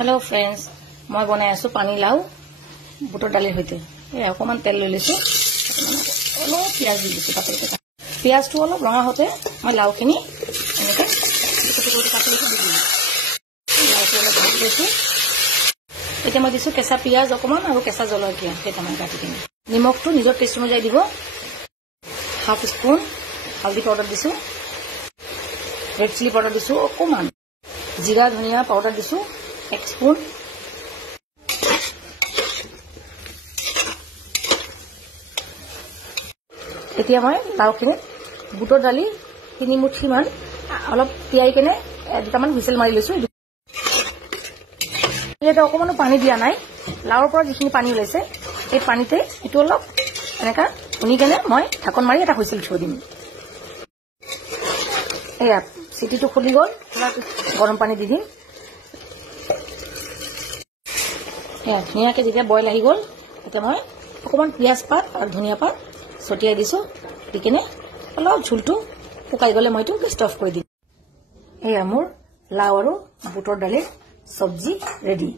hello friends मैं बनाई आसो पानी लाउ बुटर दालिर सहित अकमान तेल লৈ লৈছো অলপ পিয়াজ দি দিছো পাতলকে পিয়াজটো অলপ ৰঙা হতে মই লাউখিনি এনেকৈ পাতলকে দি দিম লাউটো অলপ ভাজি লৈছো এতিয়া মই দিছো কেঁচা পিয়াজ অকমান আৰু কেঁচা জলকীয়া কেইটামান কাটি দিম নিমখটো নিজৰ টেষ্ট অনুযায়ী দিব हाफ स्पून हल्दी पाउडर दिसो रेड चिली पाउडर दिसो अकमान जीरा धनिया पाउडर दिसो 1 स्पून এতিয়া মই লাউখিনি বুটৰ দালি 3 মুঠি মান অলপ তিয়াই কেনে দুটামান হুইসেল মাৰি লৈছো এটা অকমানো পানী দিয়া নাই লাউৰ পৰা যিখিনি পানী ওলাইছে এই পানীতে এটো অলপ এনেকা উনি কেনে মই ঢাকন মাৰি এটা হুইসেল থৈ দিম এয়া সিটিটো খুলি গল গৰম পানী দি দিম এয়া ধুনিয়াকে যেতিয়া বইল আহি গল এতিয়া মই অকমান পিয়াজ পাত আৰু ধনিয়া পাত ছটিয়াই দিছো দিকেনে অলপ ঝুলটো শুকাই গলে মইটো গেষ্ট অফ কৰি দিম এয়া মোৰ লাউ আৰু বুটৰ দালিৰ সবজি ৰেডি